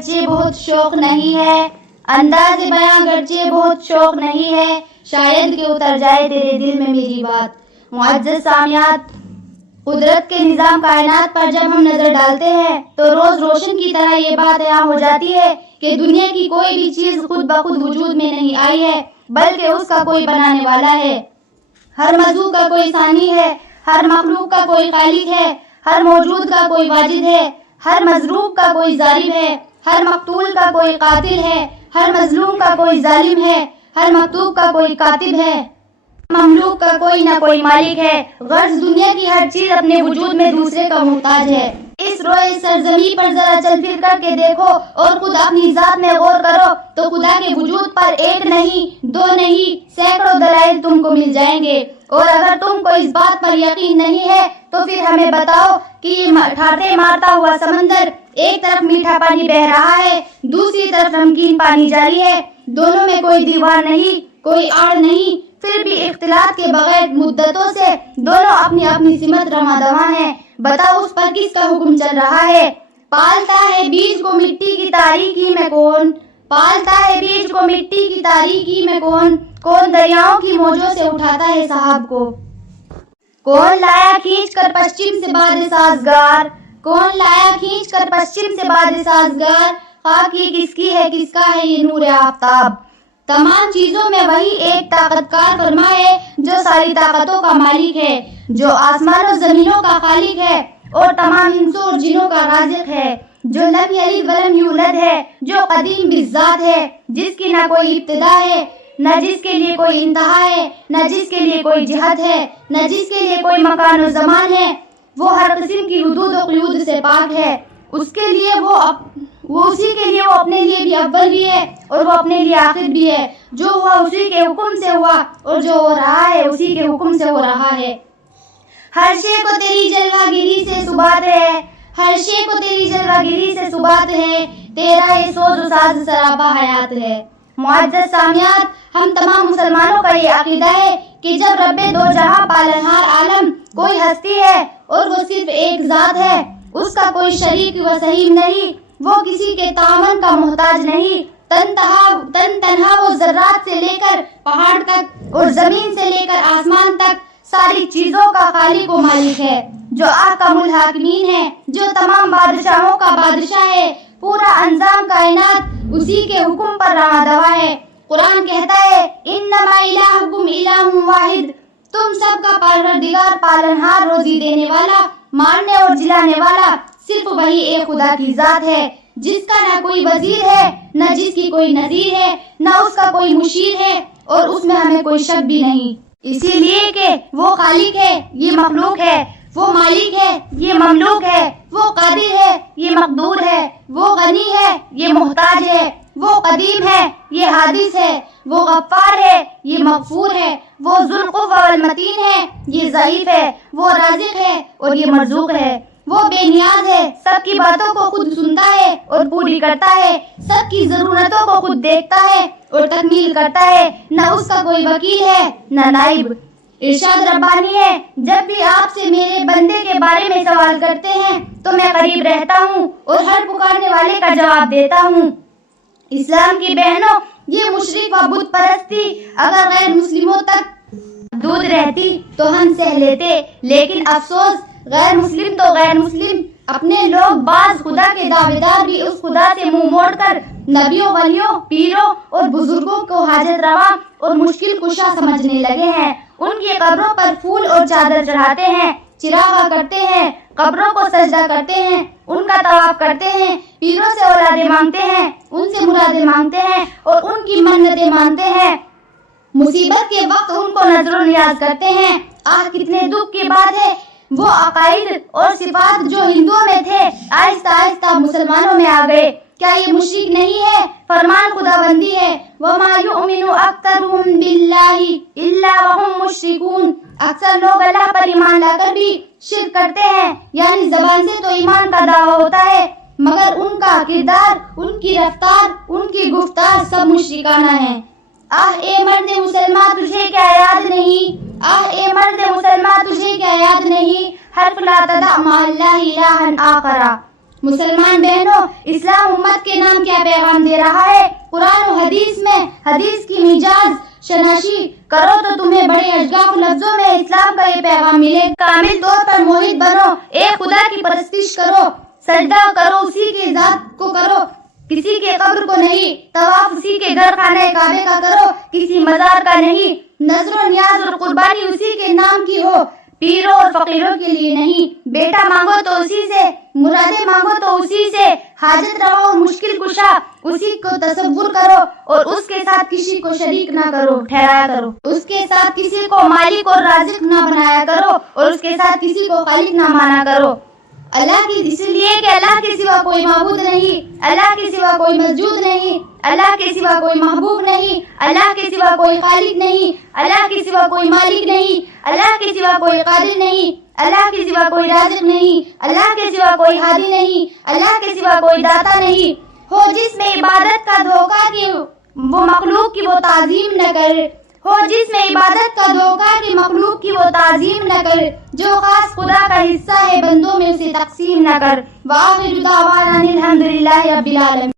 گرچہ بہت شوق نہیں ہے، انداز بیاں گرچہ بہت شوق نہیں ہے، شاید کہ اتر جائے تیرے دل میں میری بات۔ معزز سامعات، قدرت کے نظام کائنات پر جب ہم نظر ڈالتے ہیں تو روز روشن کی طرح یہ بات یہاں ہو جاتی ہے کہ دنیا کی کوئی بھی چیز خود بخود وجود میں نہیں آئی ہے، بلکہ اس کا کوئی بنانے والا ہے۔ ہر مخلوق کا کوئی ثانی ہے، ہر مخلوق کا کوئی خالق ہے، ہر موجود کا کوئی واجد ہے، ہر مضروب کا کوئی ضارب ہے، ہر مقتول کا کوئی قاتل ہے، ہر مظلوم کا کوئی ظالم ہے، ہر مکتوب کا کوئی کاتب ہے، مملوک کا کوئی نہ کوئی مالک ہے۔ غرض دنیا کی ہر چیز اپنے وجود میں دوسرے کا محتاج ہے۔ اس روئے سرزمین پر ذرا چل پھر کر کے دیکھو اور خود اپنی ذات میں غور کرو تو خدا کے وجود پر ایک نہیں، دو نہیں، سینکڑوں دلائل تم کو مل جائیں گے۔ اور اگر تم کو اس بات پر یقین نہیں ہے تو پھر ہمیں بتاؤ کہ یہ ٹھاٹھے مارتا ہوا سمندر، ایک طرف میٹھا پانی بہہ رہا ہے، دوسری طرف نمکین پانی جاری ہے، دونوں میں کوئی دیوار نہیں، کوئی آڑ نہیں، پھر بھی اختلاط کے بغیر مدتوں سے دونوں اپنی اپنی سمت رواں دواں ہیں۔ بتاؤ اس پر کس کا حکم چل رہا ہے؟ پالتا ہے بیج کو مٹی کی تاریکی میں کون؟ پالتا ہے بیج کو مٹی کی تاریکی میں کون؟ کون دریاؤں کی موجوں سے اٹھاتا ہے سحاب کو؟ کون لایا کھینچ کر پشچم سے باد سازگار؟ کون لایا کھینچ کر پشچم سے باد سازگار؟ خاک یہ کس کی ہے، کس کا ہے یہ نور آفتاب؟ تمام چیزوں میں وہی ایک طاقت کار فرما ہے جو ساری طاقتوں کا مالک ہے، جو آسمان و زمینوں کا خالق ہے اور تمام انسوں اور جنوں کا رازق ہے، جو لم یلد ولم یولد ہے، جو قدیم بالذات ہے، جس کی نہ کوئی ابتدا ہے، نہ جس کے لیے کوئی انتہا ہے، نہ جس کے لیے کوئی جہت ہے، نہ جس کے لیے کوئی مکان و زمان ہے۔ وہ ہر قسم کی حدود و قیود سے پاک ہے، اس کے لیے وہ اسی کے لیے وہ اپنے لیے بھی اول بھی ہے اور وہ اپنے لیے آخر بھی ہے۔ جو ہوا اسی کے حکم سے ہوا اور جو ہو رہا ہے اسی کے حکم سے ہو رہا ہے۔ ہر شے کو تیری جلوہ گری سے ثبات ہے، ہر شے کو تیری جلوہ گری سے ثبات ہے، تیرا یہ سوز و ساز سراپا حیات ہے۔ معزز سامعات، ہم تمام مسلمانوں کا یہ عقیدہ ہے کہ جب رب دو جہاں پالنہار عالم کوئی ہستی ہے اور وہ صرف ایک ذات ہے، اس کا کوئی شریک و سہیم نہیں، وہ کسی کے تعاون کا محتاج نہیں، تن تنہا وہ ذرات سے لے کر پہاڑ تک اور زمین سے لے کر آسمان تک ساری چیزوں کا خالق و مالک ہے، جو احکم الحاکمین ہے، جو تمام بادشاہوں کا بادشاہ ہے، پورا انظام کائنات اسی کے حکم پر رواں دواں ہے۔ قرآن کہتا ہے انما الہکم الہ واحد، تم سب کا پروردگار پالنہار روزی دینے والا، مارنے اور جلانے والا صرف وہی ایک خدا کی ذات ہے، جس کا نہ کوئی وزیر ہے، نہ جس کی کوئی نظیر ہے، نہ اس کا کوئی مشیر ہے، اور اس میں ہمیں کوئی شک بھی نہیں، اسی لیے کہ وہ خالق ہے، یہ مخلوق ہے، وہ مالک ہے، یہ مملوک ہے، وہ قادر ہے، یہ مقدور ہے، وہ غنی ہے، یہ محتاج ہے، وہ قدیم ہے، یہ حادث ہے، وہ غفار ہے، یہ مغفور ہے، وہ ذوالقوہ والمتین ہے، یہ ضعیف ہے، وہ رازق ہے اور یہ مرزوق ہے، وہ بے نیاز ہے، سب کی باتوں کو خود سنتا ہے اور پوری کرتا ہے، سب کی ضرورتوں کو خود دیکھتا ہے اور تکمیل کرتا ہے، نہ اس کا کوئی وکیل ہے نہ نائب۔ ارشاد ربانی ہے، جب بھی آپ سے میرے بندے کے بارے میں سوال کرتے ہیں تو میں قریب رہتا ہوں اور ہر پکارنے والے کا جواب دیتا ہوں۔ اسلام کی بہنوں، یہ مشرک و بت پرستی اگر غیر مسلموں تک دودھ رہتی تو ہم سہ لیتے، لیکن افسوس غیر مسلم تو غیر مسلم، اپنے لوگ بعض خدا کے دعویدار بھی اس خدا سے منہ موڑ کر نبیوں، ولیوں، پیروں اور بزرگوں کو حاجت روا اور مشکل کشا سمجھنے لگے ہیں۔ ان کی قبروں پر پھول اور چادر چڑھاتے ہیں، چراغاں کرتے ہیں، قبروں کو سجدہ کرتے ہیں، ان کا طواف کرتے ہیں، پیروں سے اولادیں مانگتے ہیں، ان سے مرادیں مانگتے ہیں اور ان کی منتیں مانتے ہیں، مصیبت کے وقت ان کو نظر و نیاز کرتے ہیں۔ آہ کتنے دکھ کی بات ہے، وہ عقائد اور صفات جو ہندوؤں میں تھے آہستہ آہستہ مسلمانوں میں آ گئے۔ کیا یہ مشرک نہیں ہے؟ فرمان خدا بندی ہے، وَمَا يُؤْمِنُ أَكْثَرُهُمْ بِاللَّهِ إِلَّا وَهُمْ مُشْرِكُونَ، اکثر لوگ اللہ پر ایمان لا کر بھی شرک کرتے ہیں، یعنی زبان سے تو ایمان کا دعویٰ ہوتا ہے مگر ان کا کردار، ان کی رفتار، ان کی گفتار سب مشرکانہ ہیں۔ آہ اے مرد مسلمان تجھے کیا یاد نہیں، آہ اے مرد مسلمان تجھے کیا یاد نہیں، حرف لا تدع مع اللہ الہا آخر۔ مسلمان بہنوں، اسلام امت کے کے نام کیا پیغام دے رہا ہے؟ قرآن و حدیث میں حدیث کی مجاز شناسی کرو تو تمہیں بڑے اشگاف لفظوں میں اسلام کا یہ پیغام ملے. کامل طور پر موحد بنو، ایک خدا کی پرستش کرو، سجدہ کرو اسی کے ذات کو کرو، کسی کے قبر کو نہیں. طواف اسی کے گھر خانہ کعبے کا کرو، کسی مزار کا نہیں. نظر و نیاز اور قربانی اسی کے نام کی ہو، پیروں اور فقیروں کے لیے نہیں. بیٹا مانگو تو اسی سے، مرادیں مانگو تو اسی سے. حاجت روا اور مشکل کشا اسی کو تصور کرو اور اس کے ساتھ کسی کو شریک نہ کرو، ٹھہرایا کرو. اس کے ساتھ کسی کو مالک اور رازق نہ بنایا کرو اور اس کے ساتھ کسی کو خالق نہ مانا کرو. اللہ کی، اس لیے کہ اللہ کے سوا کوئی معبود نہیں، اللہ کے سوا کوئی مسجود نہیں، اللہ کے سوا کوئی محبوب نہیں، اللہ کے سوا کوئی خالق نہیں، اللہ کے سوا کوئی مالک نہیں، اللہ کے سوا کوئی قادر نہیں، اللہ کے سوا کوئی رازق نہیں، اللہ کے سوا کوئی ہادی نہیں، اللہ کے سوا کوئی داتا نہیں. ہو جس میں عبادت کا دھوکہ کی وہ مخلوق کی وہ تعظیم نہ کر، ہو جس میں عبادت کا دھوکہ کی مخلوق کی وہ تعظیم نہ کر، جو خاص خدا کا حصہ ہے بندوں میں اسے تقسیم نہ کر. وآخر دعوانا الحمدللہ رب العالمین.